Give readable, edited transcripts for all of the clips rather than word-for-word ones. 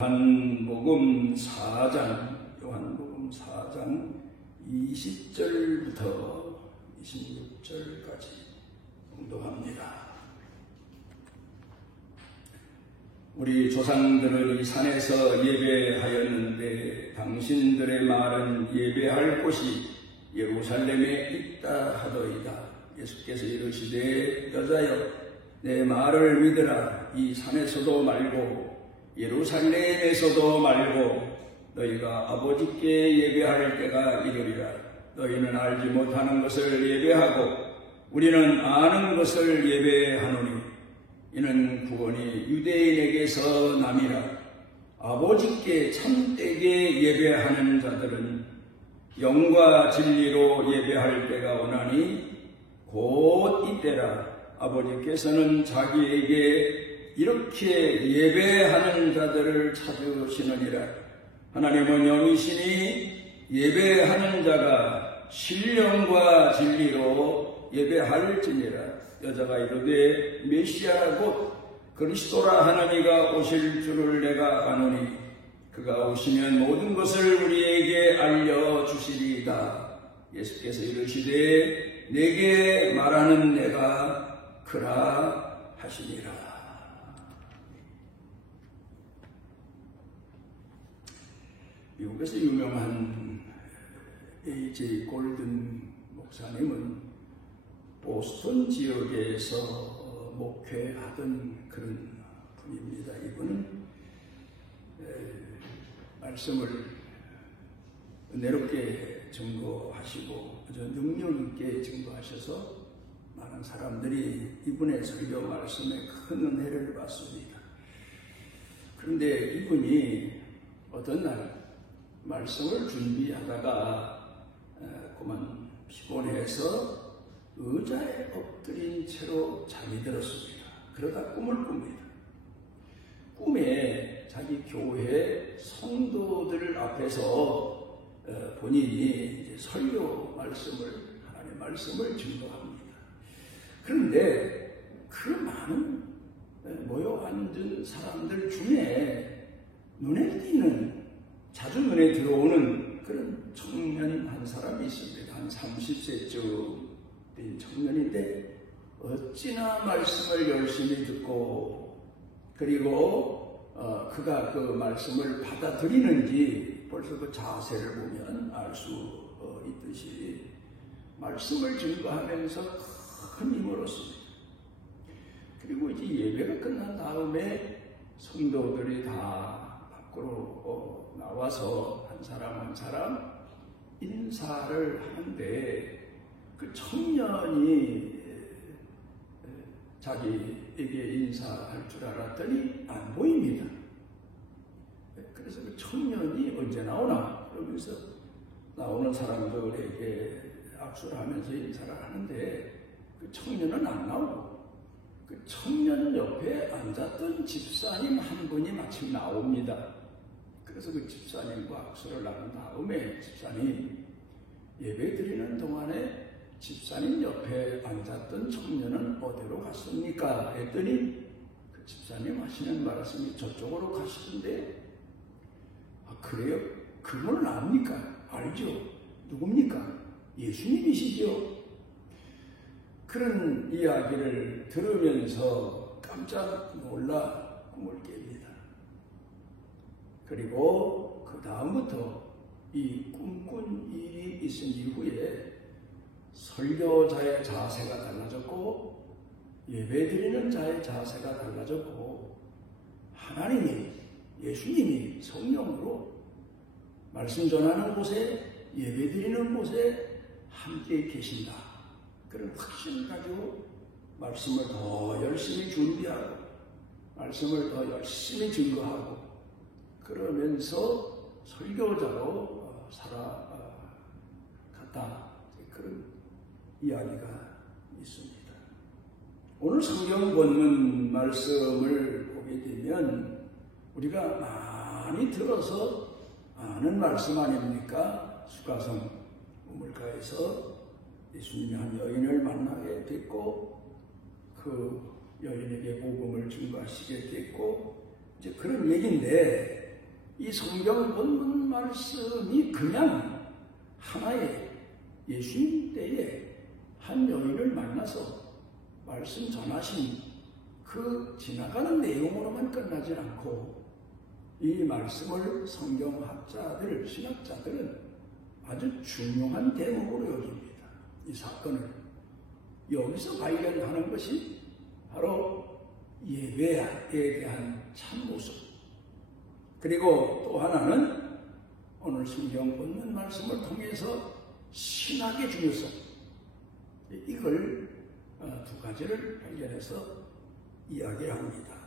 요한복음 4장 20절부터 26절까지 공독합니다. 우리 조상들은 이 산에서 예배하였는데 당신들의 말은 예배할 곳이 예루살렘에 있다 하더이다. 예수께서 이르시되 여자여 내 말을 믿으라. 이 산에서도 말고 예루살렘에서도 말고 너희가 아버지께 예배할 때가 이르리라. 너희는 알지 못하는 것을 예배하고 우리는 아는 것을 예배하노니 이는 구원이 유대인에게서 남이라. 아버지께 참되게 예배하는 자들은 영과 진리로 예배할 때가 오나니 곧 이때라. 아버지께서는 자기에게 이렇게 예배하는 자들을 찾으시느니라. 하나님은 영이시니 예배하는 자가 신령과 진리로 예배할지니라. 여자가 이르되 메시아 곧 그리스도라 하나니가 오실 줄을 내가 아노니 그가 오시면 모든 것을 우리에게 알려주시리이다. 예수께서 이르시되 내게 말하는 내가 그라 하시니라. 미국에서 유명한 A.J. 골든 목사님은 보스턴 지역에서 목회하던 그런 분입니다. 이분은 말씀을 은혜롭게 증거하시고 아주 능력 있게 증거하셔서 많은 사람들이 이분의 설교 말씀에 큰 은혜를 받습니다. 그런데 이분이 어떤 날 말씀을 준비하다가 그만 피곤해서 의자에 엎드린 채로 잠이 들었습니다. 그러다 꿈을 꿉니다. 꿈에 자기 교회 성도들 앞에서 본인이 이제 설교 말씀을, 하나님의 말씀을 증거합니다. 그런데 그 많은 모여 앉은 사람들 중에 눈에 띄는, 자주 눈에 들어오는 그런 청년 한 사람이 있습니다. 한 30세쯤 된 청년인데 어찌나 말씀을 열심히 듣고 그리고 그가 그 말씀을 받아들이는지 벌써 그 자세를 보면 알 수 있듯이 말씀을 증거하면서 큰 힘을 얻습니다. 그리고 이제 예배가 끝난 다음에 성도들이 다 밖으로 나와서 한 사람 한 사람 인사를 하는데 그 청년이 자기에게 인사할 줄 알았더니 안 보입니다. 그래서 그 청년이 언제 나오나 그러면서 나오는 사람들에게 악수를 하면서 인사를 하는데 그 청년은 안 나오고 그 청년 옆에 앉았던 집사님 한 분이 마침 나옵니다. 그래서 그 집사님과 악수를 나눈 다음에 집사님, 예배 드리는 동안에 집사님 옆에 앉았던 청년은 어디로 갔습니까? 했더니 그 집사님 하시는 말씀이 저쪽으로 가시던데, 아 그래요? 그걸 압니까? 알죠? 누굽니까? 예수님이시죠? 그런 이야기를 들으면서 깜짝 놀라 꿈을 깹니다. 그리고 그 다음부터 이 꿈꾼 일이 있은 이후에 설교자의 자세가 달라졌고 예배드리는 자의 자세가 달라졌고 하나님이, 예수님이 성령으로 말씀 전하는 곳에, 예배드리는 곳에 함께 계신다. 그런 확신을 가지고 말씀을 더 열심히 준비하고 말씀을 더 열심히 증거하고 그러면서 설교자로 살아갔다. 그런 이야기가 있습니다. 오늘 성경 본문 말씀을 보게 되면 우리가 많이 들어서 아는 말씀 아닙니까? 수가성 우물가에서 예수님이 한 여인을 만나게 됐고 그 여인에게 복음을 증거하시게 됐고 이제 그런 얘기인데 이 성경 본문 말씀이 그냥 하나의 예수님 때에 한 여인을 만나서 말씀 전하신 그 지나가는 내용으로만 끝나지 않고 이 말씀을 성경학자들, 신학자들은 아주 중요한 대목으로 여깁니다. 이 사건을 여기서 발견하는 것이 바로 예배에 대한 참모습, 그리고 또 하나는 오늘 성경 본문 말씀을 통해서 신학의 중요성, 이걸 두 가지를 발견해서 이야기합니다.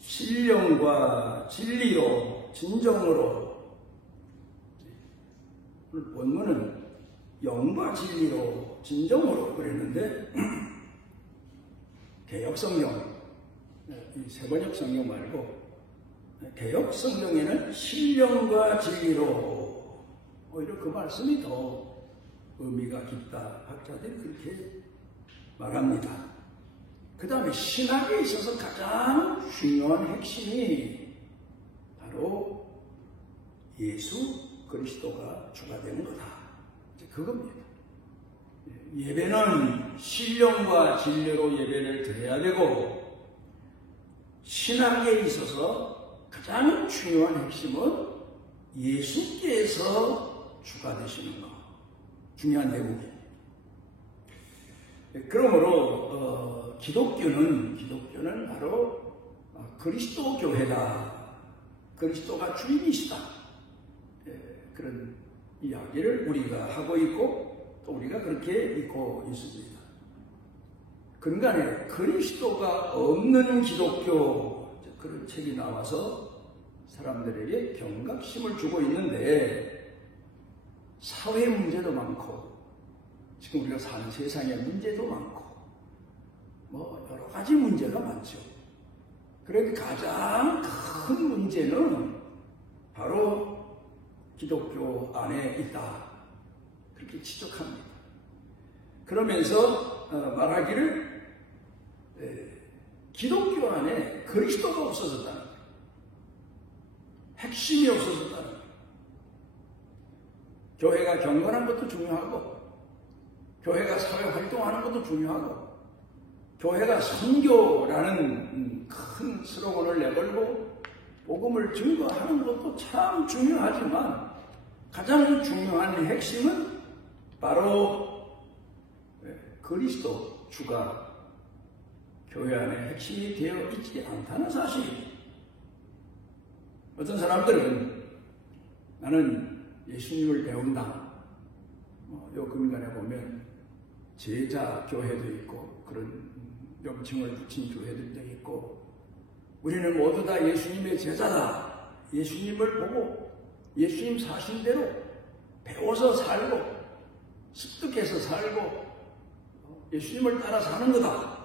신령과 진리로, 진정으로. 오늘 본문은 영과 진리로, 진정으로 그랬는데 개역성경, 이 세번역 성경 말고 개역성경에는 신령과 진리로, 오히려 그 말씀이 더 의미가 깊다. 학자들이 그렇게 말합니다. 그 다음에 신학에 있어서 가장 중요한 핵심이 바로 예수 그리스도가 주가 되는 거다. 이제 그겁니다. 예배는 신령과 진리로 예배를 드려야 되고, 신학에 있어서 가장 중요한 핵심은 예수께서 주가 되시는 것. 중요한 대목입니다. 그러므로 기독교는 바로 그리스도 교회다. 그리스도가 주인이시다. 그런 이야기를 우리가 하고 있고 또 우리가 그렇게 믿고 있습니다. 그러니까 그리스도가 없는 기독교, 그런 책이 나와서 사람들에게 경각심을 주고 있는데, 사회 문제도 많고 지금 우리가 사는 세상의 문제도 많고 여러 가지 문제가 많죠. 그런데 가장 큰 문제는 바로 기독교 안에 있다, 그렇게 지적합니다. 그러면서 말하기를 기독교 안에 그리스도가 없어졌다는 거예요. 핵심이 없어졌다는 거예요. 교회가 경건한 것도 중요하고, 교회가 사회활동하는 것도 중요하고, 교회가 선교라는 큰 슬로건을 내걸고 복음을 증거하는 것도 참 중요하지만, 가장 중요한 핵심은 바로 그리스도 주가 교회 안에 핵심이 되어 있지 않다는 사실입니다. 어떤 사람들은 나는 예수님을 배운다. 요 근간에 보면 제자 교회도 있고 그런 명칭을 붙인 교회들도 있고, 우리는 모두 다 예수님의 제자다. 예수님을 보고 예수님 사신 대로 배워서 살고 습득해서 살고 예수님을 따라 사는 거다.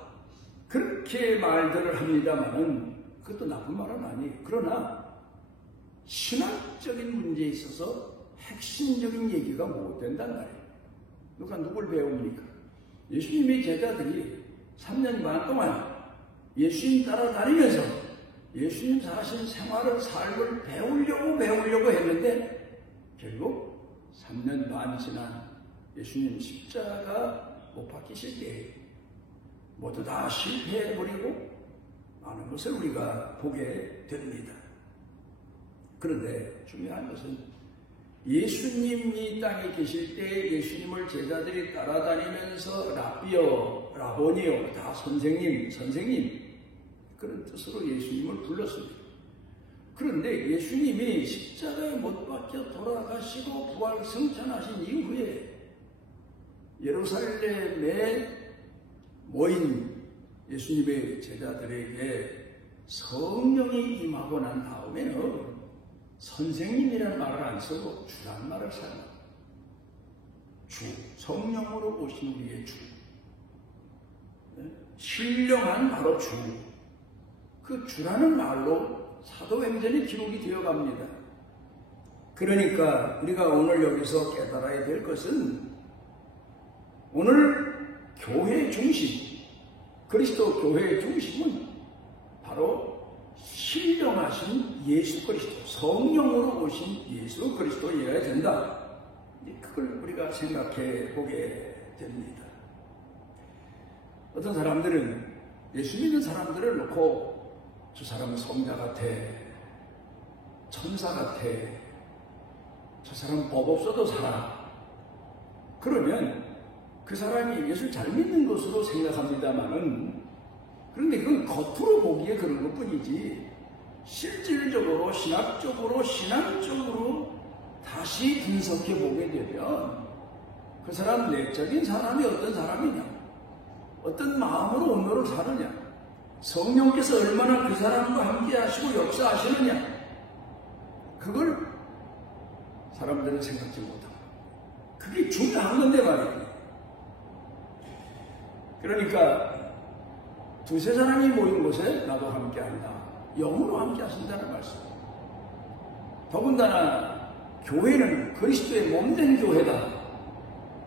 그렇게 말들을 합니다만은 그것도 나쁜 말은 아니에요. 그러나 신학적인 문제에 있어서 핵심적인 얘기가 못 된단 말이에요. 누가 누굴 배웁니까? 예수님의 제자들이 3년 반 동안 예수님 따라다니면서 예수님 사신 생활을, 삶을 배우려고 했는데 결국 3년 반 지난 예수님 십자가 못 박히실 때 모두 다 실패해버리고 많은 것을 우리가 보게 됩니다. 그런데 중요한 것은 예수님이 땅에 계실 때 예수님을 제자들이 따라다니면서 라비어, 라보니오, 다 선생님 그런 뜻으로 예수님을 불렀습니다. 그런데 예수님이 십자가에 못 박혀 돌아가시고 부활 승천하신 이후에 예루살렘에 모인 예수님의 제자들에게 성령이 임하고 난 다음에는 선생님이라는 말을 안 쓰고 주라는 말을 사용합니다. 주, 성령으로 오신 우리의 주. 신령한 바로 주. 그 주라는 말로 사도행전이 기록이 되어 갑니다. 그러니까 우리가 오늘 여기서 깨달아야 될 것은 오늘 교회의 중심, 그리스도 교회의 중심은 바로 신령하신 예수 그리스도, 성령으로 오신 예수 그리스도여야 된다. 그걸 우리가 생각해 보게 됩니다. 어떤 사람들은 예수 믿는 사람들을 놓고 저 사람은 성자 같아, 천사 같아, 저 사람은 법 없어도 살아. 그러면 그 사람이 예수를 잘 믿는 것으로 생각합니다만은, 그런데 그건 겉으로 보기에 그런 것 뿐이지 실질적으로 신학적으로 신앙적으로 다시 분석해 보게 되면 그 사람 내적인 사람이 어떤 사람이냐, 어떤 마음으로 온노를 사느냐, 성령께서 얼마나 그 사람과 함께 하시고 역사하시느냐, 그걸 사람들은 생각지 못합니다. 그게 중요한 건데 말이에요. 그러니까 두세 사람이 모인 곳에 나도 함께한다. 영으로 함께 하신다는 말씀. 더군다나 교회는 그리스도의 몸된 교회다.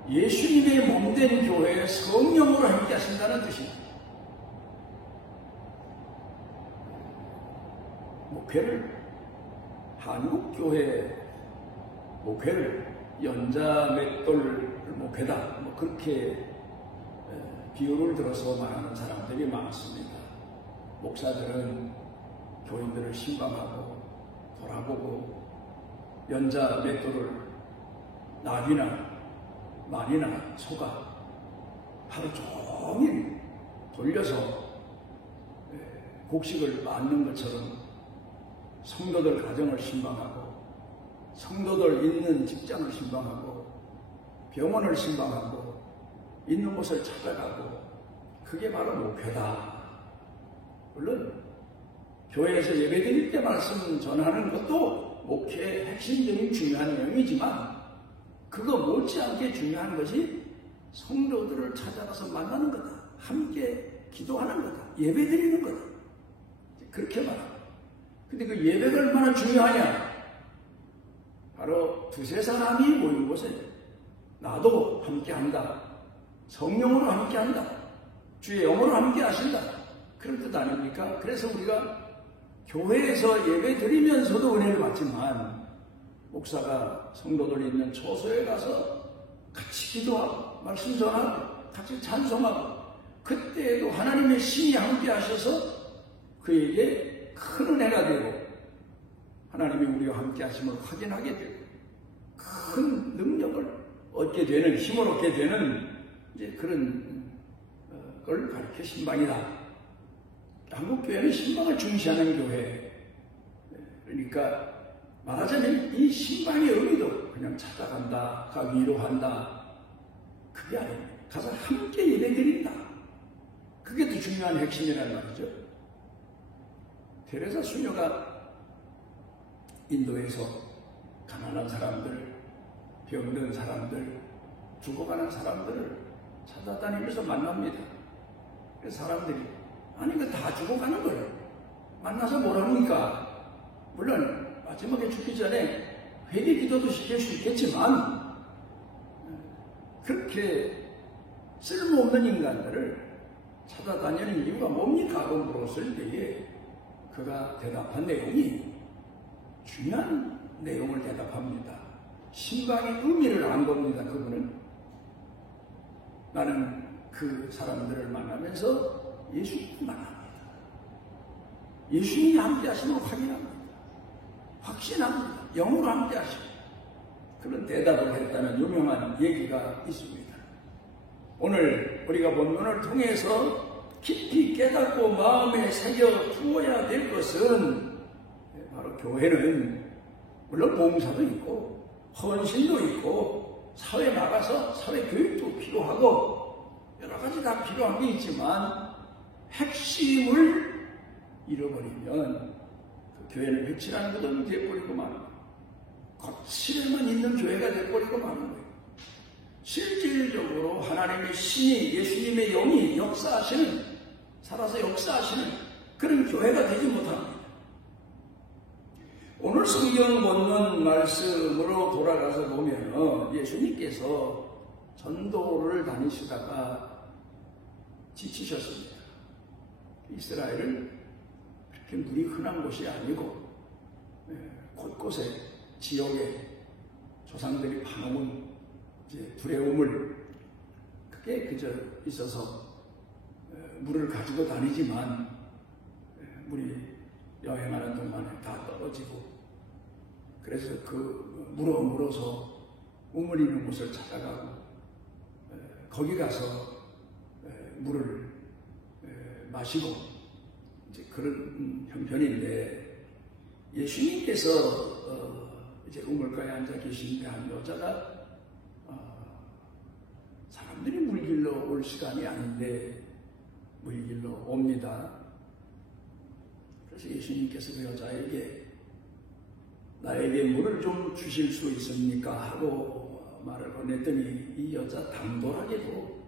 예수님의 몸된 교회에 성령으로 함께 하신다는 뜻입니다. 목회를 한국교회 목회를 연자맷돌 목회다, 그렇게 비유를 들어서 말하는 사람들이 많습니다. 목사들은 교인들을 신방하고 돌아보고 연자맷돌을 낙이나 말이나 소가 하루 종일 돌려서 곡식을 맞는 것처럼 성도들 가정을 신방하고 성도들 있는 직장을 신방하고 병원을 신방하고 있는 곳을 찾아가고, 그게 바로 목회다. 물론 교회에서 예배드릴 때 말씀 전하는 것도 목회의 핵심적인 중요한 내용이지만 그거 못지않게 중요한 것이 성도들을 찾아가서 만나는 거다, 함께 기도하는 거다, 예배드리는 거다, 그렇게 말합니다. 근데 그 예배가 얼마나 중요하냐? 바로 두세 사람이 모인 곳에 나도 함께한다, 성령으로 함께한다, 주의 영으로 함께 하신다, 그런 뜻 아닙니까? 그래서 우리가 교회에서 예배 드리면서도 은혜를 받지만 목사가 성도들이 있는 초소에 가서 같이 기도하고 말씀 전하고 같이 찬송하고, 그때에도 하나님의 신이 함께 하셔서 그에게 큰 은혜가 되고 하나님이 우리와 함께 하심을 확인하게 되고 큰 능력을 얻게 되는, 힘을 얻게 되는 이제 그런 걸 가르쳐 신방이다. 한국교회는 신방을 중시하는 교회. 그러니까 말하자면 이 신방의 의미도 그냥 찾아간다, 가 위로한다, 그게 아닙니다. 가서 함께 예배드린다. 그게 더 중요한 핵심이란 말이죠. 테레사 수녀가 인도에서 가난한 사람들, 병든 사람들, 죽어가는 사람들을 찾아다니면서 만납니다. 그래서 사람들이, 아니 그 다 죽어가는 거예요. 만나서 뭘 합니까? 물론 마지막에 죽기 전에 회개 기도도 시킬 수 있겠지만 그렇게 쓸모없는 인간들을 찾아다니는 이유가 뭡니까? 하고 물었을 때에 그가 대답한 내용이 중요한 내용을 대답합니다. 신방의 의미를 안 겁니다. 그분은 나는 그 사람들을 만나면서 예수님을 만납니다. 예수님이 함께 하심을 확인합니다. 확신합니다. 영으로 함께 하시고, 그런 대답을 했다는 유명한 얘기가 있습니다. 오늘 우리가 본문을 통해서 깊이 깨닫고 마음에 새겨 두어야 될 것은 바로 교회는 물론 봉사도 있고 헌신도 있고 사회 나가서 사회 교육도 필요하고 여러 가지 다 필요한 게 있지만 핵심을 잃어버리면 그 교회는 획실한 무덤이 되어버리고 마는 거예요. 거칠에만 있는 교회가 되어버리고 마는 거예요. 실질적으로 하나님의 신이, 예수님의 영이 역사하시는, 살아서 역사하시는 그런 교회가 되지 못합니다. 오늘 성경 본문 말씀으로 돌아가서 보면 예수님께서 전도를 다니시다가 지치셨습니다. 이스라엘을 그렇게 물이 흔한 곳이 아니고 곳곳에 지역에 조상들이 파놓은 이제 두레움을 크게 그저 있어서 물을 가지고 다니지만 물이 여행하는 동안에 다 떨어지고, 그래서 그 물어서 우물 있는 곳을 찾아가고 거기 가서 물을 마시고 이제 그런 형편인데, 예수님께서 이제 우물가에 앉아 계신데 한 여자가 사람들이 물길러 올 시간이 아닌데 물길러 옵니다. 그래서 예수님께서 그 여자에게 나에게 물을 좀 주실 수 있습니까? 하고 말을 건넸더니 이 여자 당돌하게도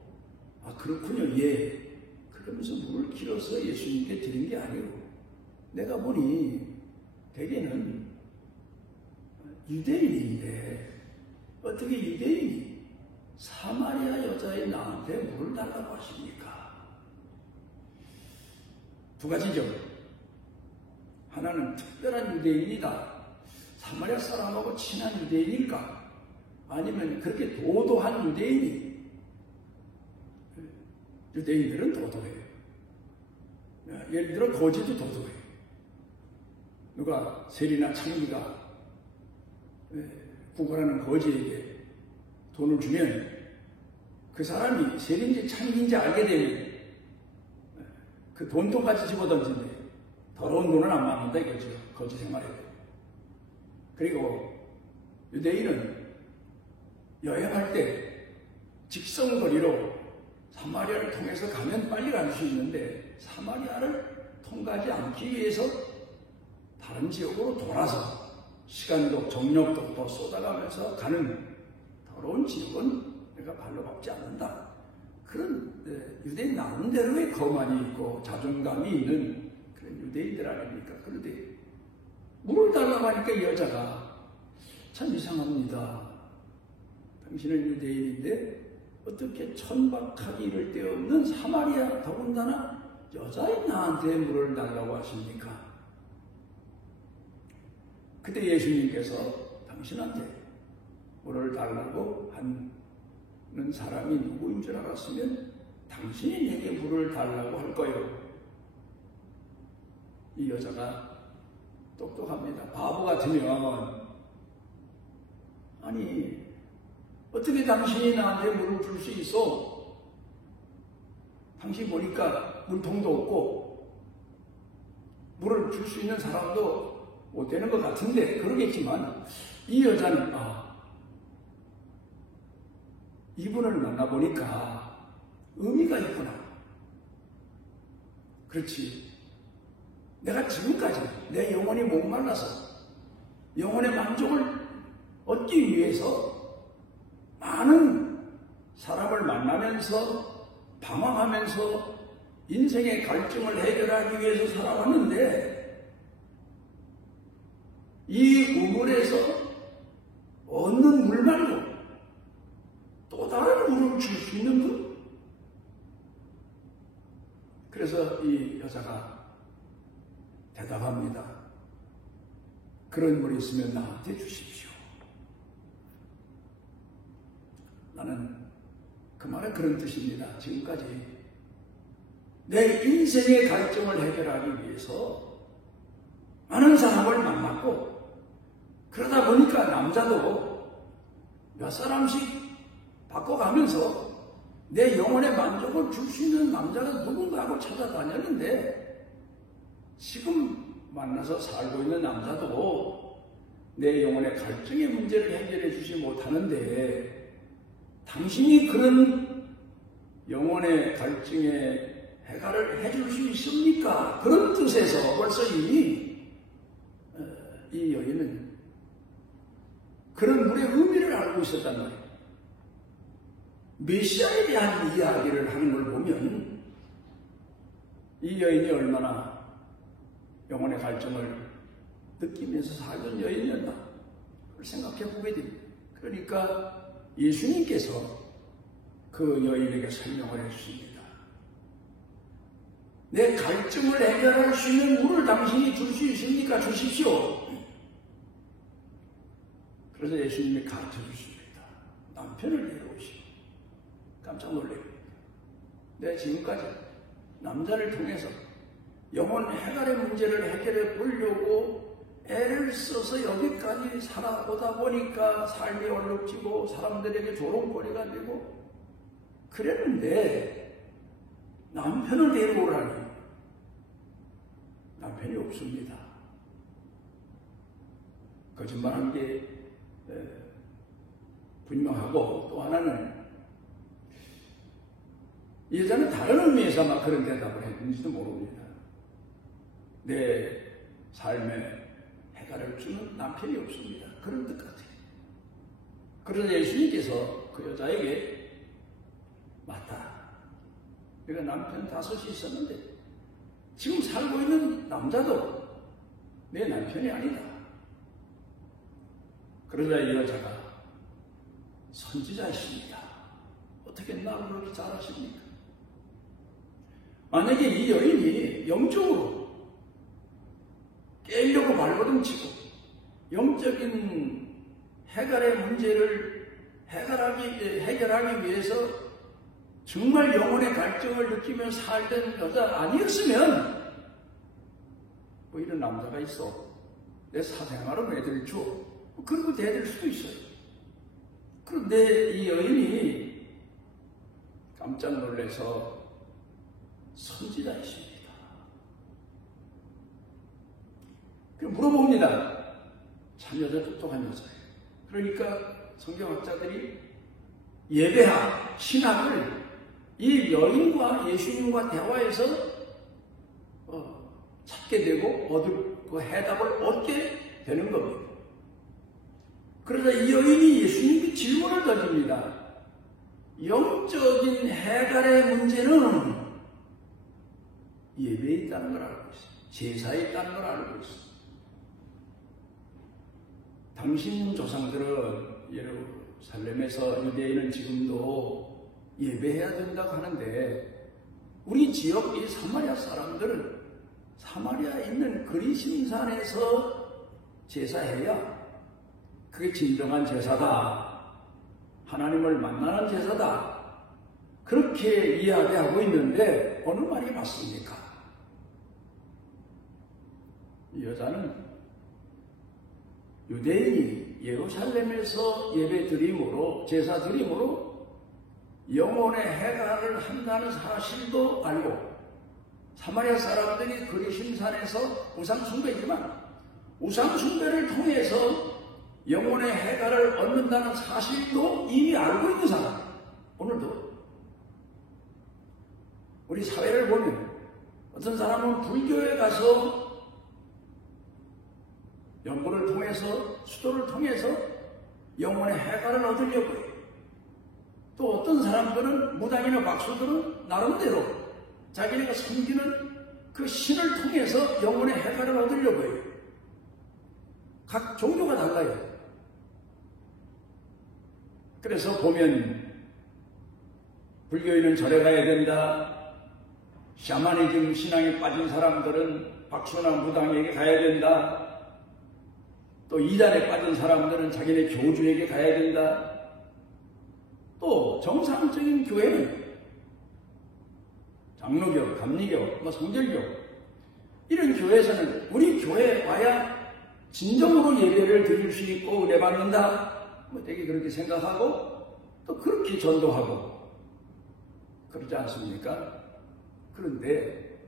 그렇군요, 예. 그러면서 물을 길어서 예수님께 드린 게 아니고, 내가 보니 대개는 유대인인데 어떻게 유대인이 사마리아 여자의 나한테 물을 달라고 하십니까? 두 가지죠. 하나는 특별한 유대인이다. 사마리아 사람하고 친한 유대인일까? 아니면 그렇게 도도한 유대인이? 유대인들은 도도해요. 예를 들어 거지도 도도해요. 누가 세리나 창기가 구걸하는 거지에게 돈을 주면 그 사람이 세리인지 창기인지 알게 되면 그 돈통까지 집어던진대. 더러운 돈은 안 받는다 이거죠. 거지 생활에. 그리고 유대인은 여행할 때 직선거리로 사마리아를 통해서 가면 빨리 갈 수 있는데, 사마리아를 통과하지 않기 위해서 다른 지역으로 돌아서 시간도 정력도 더 쏟아가면서 가는 더러운 지역은 내가 발로 밟지 않는다. 그런 유대인 나름대로의 거만이 있고 자존감이 있는 그런 유대인들 아닙니까? 그런데 물을 달라고 하니까 이 여자가 참 이상합니다. 당신은 유대인인데 어떻게 천박하기 이를 데 없는 사마리아, 더군다나 여자인 나한테 물을 달라고 하십니까? 그때 예수님께서 당신한테 물을 달라고 하는 사람이 누구인 줄 알았으면 당신이 내게 물을 달라고 할 거예요. 이 여자가 똑똑합니다. 바보 같으면 아니 어떻게 당신이 나한테 물을 줄 수 있어? 당신 보니까 물통도 없고 물을 줄 수 있는 사람도 못 되는 것 같은데 그러겠지만, 이 여자는 이분을 만나보니까 의미가 있구나. 그렇지. 내가 지금까지 내 영혼이 목말라서 영혼의 만족을 얻기 위해서 많은 사람을 만나면서 방황하면서 인생의 갈증을 해결하기 위해서 살아왔는데, 이 우물에서 얻는 물 말고 또 다른 물을 줄 수 있는 분? 그래서 이 여자가 대답합니다. 그런 물이 있으면 나한테 주십시오. 나는 그 말은 그런 뜻입니다. 지금까지 내 인생의 갈증을 해결하기 위해서 많은 사람을 만났고, 그러다 보니까 남자도 몇 사람씩 바꿔가면서 내 영혼의 만족을 줄 수 있는 남자가 누군가 하고 찾아다녔는데, 지금 만나서 살고 있는 남자도 내 영혼의 갈증의 문제를 해결해 주지 못하는데, 당신이 그런 영혼의 갈증의 해결을 해줄 수 있습니까? 그런 뜻에서 벌써 이미 이 여인은 그런 물의 의미를 알고 있었단 말이에요. 메시아에 대한 이야기를 하는 걸 보면 이 여인이 얼마나 영혼의 갈증을 느끼면서 살던 여인이었나 그걸 생각해 보게 됩니다. 그러니까 예수님께서 그 여인에게 설명을 해 주십니다. 내 갈증을 해결할 수 있는 물을 당신이 줄 수 있습니까? 주십시오. 그래서 예수님이 가르쳐 주십니다. 남편을 데려오시고. 깜짝 놀랍니다. 내가 지금까지 남자를 통해서 영혼 해결의 문제를 해결해 보려고 애를 써서 여기까지 살아오다 보니까 삶이 얼룩지고 사람들에게 조롱거리가 되고 그랬는데 남편을 데려오라니 남편이 없습니다. 거짓말한 게 분명하고 또 하나는 이 여자는 다른 의미에서 아마 그런 대답을 했는지도 모릅니다. 내 삶에 해결을 주는 남편이 없습니다. 그런 뜻 같아요. 그래서 예수님께서 그 여자에게 맞다. 내가 남편 5이 있었는데 지금 살고 있는 남자도 내 남편이 아니다. 그러자 이 여자가 선지자이십니다. 어떻게 나를 그렇게 잘 아십니까? 만약에 이 여인이 영적으로 깨려고 발버둥치고 영적인 해결의 문제를 해결하기 위해서 정말 영혼의 갈증을 느끼며 살던 여자 아니었으면 뭐 이런 남자가 있어 내 사생활은 왜 들죠? 그리고 대들 수도 있어요. 그런데 이 여인이 깜짝 놀라서 선지자이십니다. 물어봅니다. 참 여자 똑똑한 여자예요. 그러니까 성경학자들이 예배학, 신학을 이 여인과 예수님과 대화에서 찾게 되고 그 해답을 얻게 되는 겁니다. 그러자 이 여인이 예수님께 질문을 던집니다. 영적인 해결의 문제는 예배에 있다는 걸 알고 있어요. 제사에 있다는 걸 알고 있어요. 당신 조상들은 예루살렘에서 유대인은 지금도 예배해야 된다고 하는데 우리 지역 이 사마리아 사람들은 사마리아에 있는 그리심산에서 제사해야 그게 진정한 제사다. 하나님을 만나는 제사다. 그렇게 이야기하고 있는데 어느 말이 맞습니까? 이 여자는 유대인이 예루살렘에서 예배 드림으로 제사 드림으로 영혼의 해결을 한다는 사실도 알고 사마리아 사람들이 그리심산에서 우상숭배지만 우상숭배를 통해서 영혼의 해결을 얻는다는 사실도 이미 알고 있는 사람. 오늘도 우리 사회를 보면 어떤 사람은 불교에 가서 연구를 통해서 수도를 통해서 영혼의 해결을 얻으려고 해요. 또 어떤 사람들은 무당이나 박수들은 나름대로 자기네가 섬기는 그 신을 통해서 영혼의 해결을 얻으려고 해요. 각 종교가 달라요. 그래서 보면 불교인은 절에 가야 된다. 샤머니즘 신앙에 빠진 사람들은 박수나 무당에게 가야 된다. 또 이단에 빠진 사람들은 자기네 교주에게 가야 된다. 또 정상적인 교회는 장로교, 감리교, 성결교 이런 교회에서는 우리 교회에 와야 진정으로 예배를 드릴 수 있고 은혜 받는다. 되게 그렇게 생각하고 또 그렇게 전도하고 그러지 않습니까? 그런데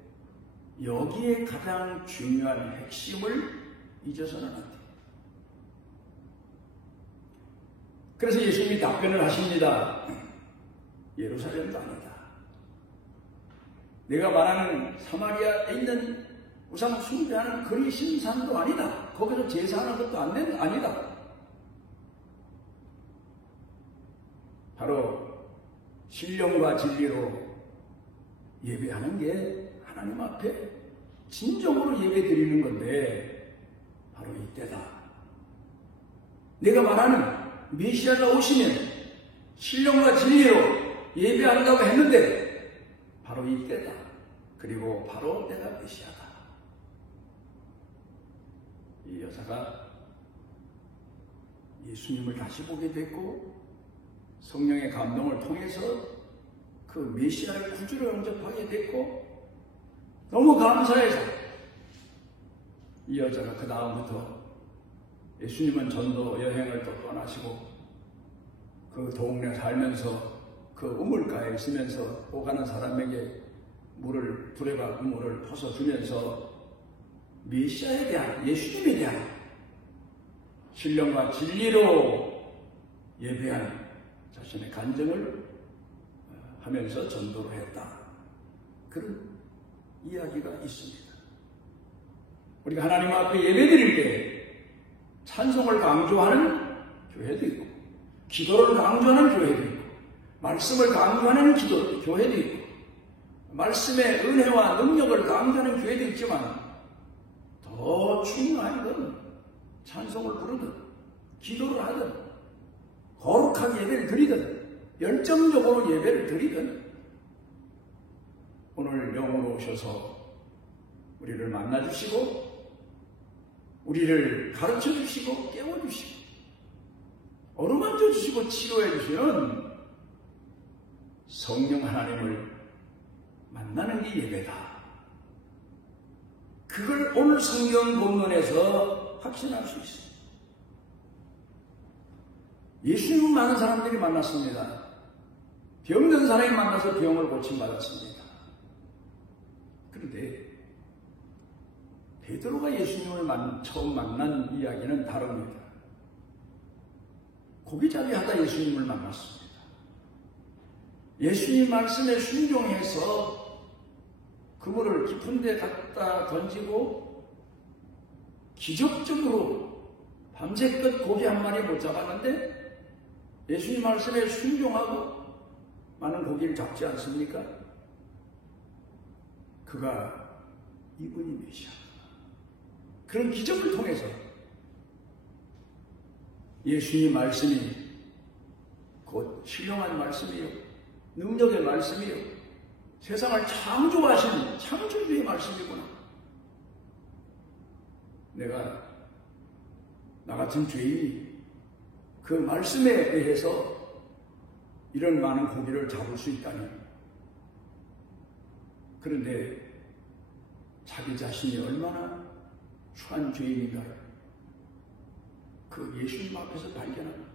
여기에 가장 중요한 핵심을 잊어서는 안 돼요. 그래서 예수님이 답변을 하십니다. 예루살렘도 아니다. 내가 말하는 사마리아에 있는 우상 숭배하는 그리심산도 아니다. 거기서 제사하는 것도 아니다. 바로 신령과 진리로 예배하는 게 하나님 앞에 진정으로 예배 드리는 건데 바로 이때다. 내가 말하는 메시아가 오시면 신령과 진리로 예배한다고 했는데 바로 이때다. 그리고 바로 내가 메시아다. 이 여자가 예수님을 다시 보게 됐고 성령의 감동을 통해서 그 메시아를 구주로 영접하게 됐고 너무 감사해서 이 여자가 그 다음부터 예수님은 전도 여행을 또 떠나시고 그 동네 살면서 그 우물가에 있으면서 오가는 사람에게 물을 두레박 우물을 퍼서 주면서 메시아에 대한 예수님에 대한 신령과 진리로 예배한 자신의 간증을 하면서 전도를 했다. 그런 이야기가 있습니다. 우리가 하나님 앞에 예배드릴 때 찬송을 강조하는 교회도 있고 기도를 강조하는 교회도 있고 말씀을 강조하는 교회도 있고 말씀의 은혜와 능력을 강조하는 교회도 있지만 더 중요한 건 찬송을 부르든 기도를 하든 거룩하게 예배를 드리든 열정적으로 예배를 드리든 오늘 영으로 오셔서 우리를 만나주시고 우리를 가르쳐주시고 깨워주시고 어루만져 주시고 치료해 주시는 성령 하나님을 만나는 게 예배다. 그걸 오늘 성경 본문에서 확신할 수 있어요. 예수님은 많은 사람들이 만났습니다. 병든 사람이 만나서 병을 고침받았습니다. 그런데 베드로가 예수님을 처음 만난 이야기는 다릅니다. 고기잡이 하다 예수님을 만났습니다. 예수님 말씀에 순종해서 그물을 깊은 데 갖다 던지고 기적적으로 밤새껏 고기 한 마리 못 잡았는데 예수님 말씀에 순종하고 많은 고기를 잡지 않습니까? 그가 이분이 메시아. 그런 기적을 통해서 예수님 말씀이 곧 신령한 말씀이요 능력의 말씀이요 세상을 창조하신 창조주의 말씀이구나. 내가 나 같은 죄인이 그 말씀에 의해서 이런 많은 고기를 잡을 수 있다니. 그런데 자기 자신이 얼마나 추한 죄인인가요? 그 예수님 앞에서 발견합니다.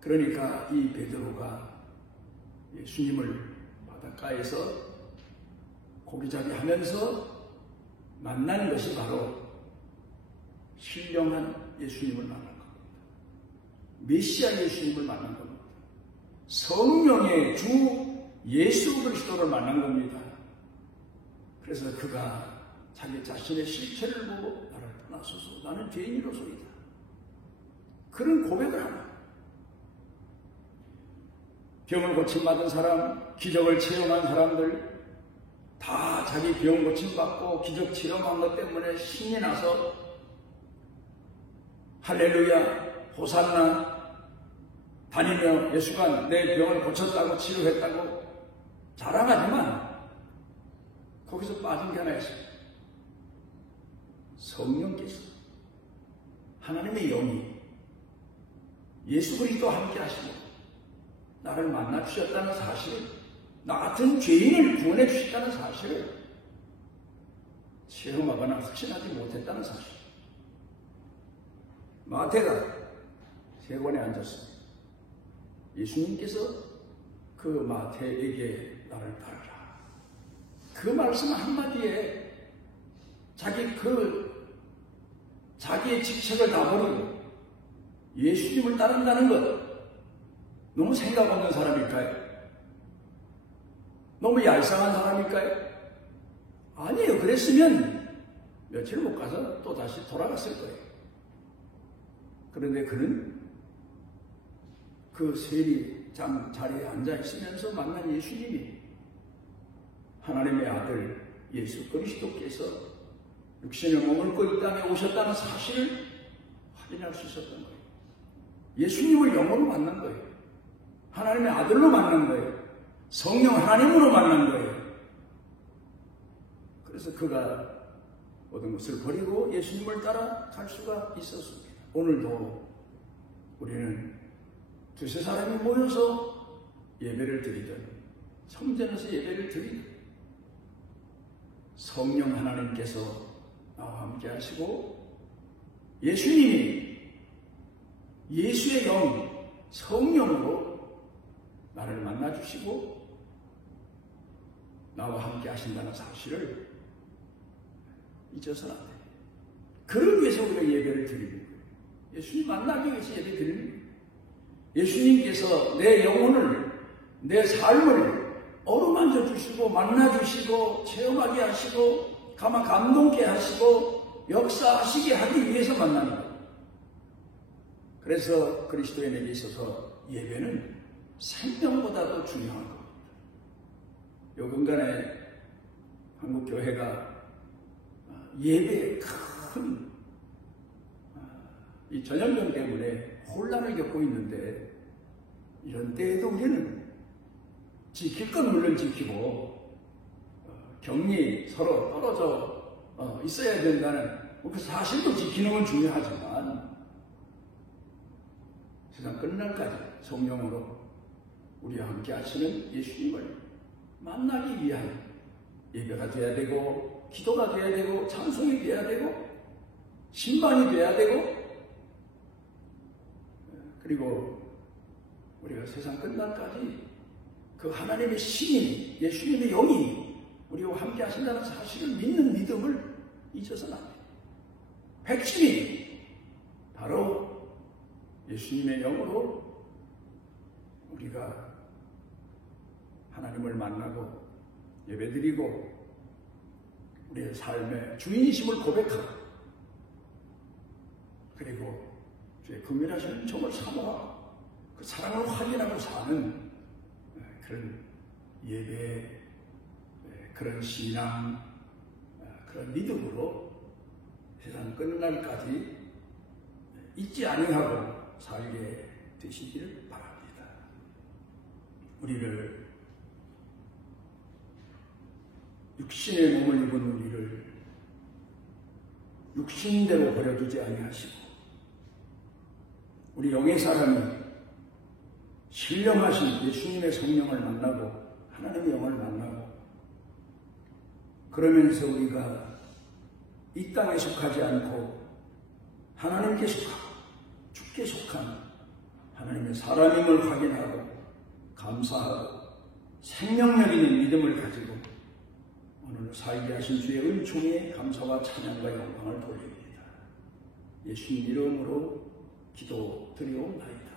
그러니까 이 베드로가 예수님을 바닷가에서 고기잡이 하면서 만난 것이 바로 신령한 예수님을 만난 겁니다. 메시아 예수님을 만난 겁니다. 성령의 주 예수 그리스도를 만난 겁니다. 그래서 그가 자기 자신의 실체를 보고 나를 떠나소서 나는 죄인이로소이다. 그런 고백을 합니다. 병을 고침받은 사람, 기적을 체험한 사람들 다 자기 병 고침받고 기적 체험한 것 때문에 신이 나서 할렐루야, 호산나 다니며 예수가 내 병을 고쳤다고 치료했다고 자랑하지만 거기서 빠진 게 하나 있어요. 성령께서 하나님의 영이 예수 그리스도와 함께 하시고 나를 만나 주셨다는 사실을, 나 같은 죄인을 구원해 주셨다는 사실을 체험하거나 확신하지 못했다는 사실. 마태가 세관에 앉았습니다. 예수님께서 그 마태에게 나를 따르라. 그 말씀 한마디에 자기의 직책을 다 버리고 예수님을 따른다는 것, 너무 생각 없는 사람일까요? 너무 얄쌍한 사람일까요? 아니에요. 그랬으면 며칠 못 가서 또 다시 돌아갔을 거예요. 그런데 그는 그 세리장 자리에 앉아있으면서 만난 예수님이 하나님의 아들 예수 그리스도께서 육신의 몸을 입고 이 땅에 오셨다는 사실을 확인할 수 있었던 거예요. 예수님을 영으로 만난 거예요. 하나님의 아들로 만난 거예요. 성령 하나님으로 만난 거예요. 그래서 그가 모든 것을 버리고 예수님을 따라 갈 수가 있었습니다. 오늘도 우리는 두세 사람이 모여서 예배를 드리든 성전에서 예배를 드리든 성령 하나님께서 나와 함께 하시고 예수님이 예수의 영 성령으로 나를 만나주시고 나와 함께 하신다는 사실을 잊어서는 안 돼요. 그를 위해서 우리가 예배를 드리는 거예요. 예수님 만나기 위해서 예배 드리는 거예요. 예수님께서 내 영혼을, 내 삶을 어루만져 주시고 만나주시고 체험하게 하시고 가만 감동케 하시고 역사하시게 하기 위해서 만나는 거예요. 그래서 그리스도인에게 있어서 예배는 생명보다도 중요한 겁니다. 요 근간에 한국교회가 예배에 큰 이 전염병 때문에 혼란을 겪고 있는데 이런 때에도 우리는 지킬 건 물론 지키고 격리 서로 떨어져 있어야 된다는 그 사실도 지키는 건 중요하지만 세상 끝날까지 성령으로 우리와 함께 하시는 예수님을 만나기 위한 예배가 돼야 되고 기도가 돼야 되고 찬송이 돼야 되고 신방이 돼야 되고 그리고 우리가 세상 끝날까지 그 하나님의 신인 예수님의 영이 우리와 함께 하신다는 사실을 믿는 믿음을 잊어서는 안 돼요. 핵심이 바로 예수님의 영으로 우리가 하나님을 만나고 예배드리고 우리의 삶의 주인이심을 고백하고 그리고 주의 긍휼하신 정을 사모하고 그 사랑을 확인하고 사는 그런 예배, 그런 신앙, 그런 믿음으로 세상 끝날까지 잊지 아니하고 살게 되시기를 바랍니다. 우리를 육신의 몸을 입은 우리를 육신대로 버려두지 아니하시고 우리 영의 사람이 신령하신 예수님의 성령을 만나고 하나님의 영을 만나고 그러면서 우리가 이 땅에 속하지 않고 하나님께 속하고 주께 속한 하나님의 사람임을 확인하고 감사하고 생명력 있는 믿음을 가지고 오늘 살게 하신 주의 은총에 감사와 찬양과 영광을 돌립니다. 예수님 이름으로 기도드리옵나이다.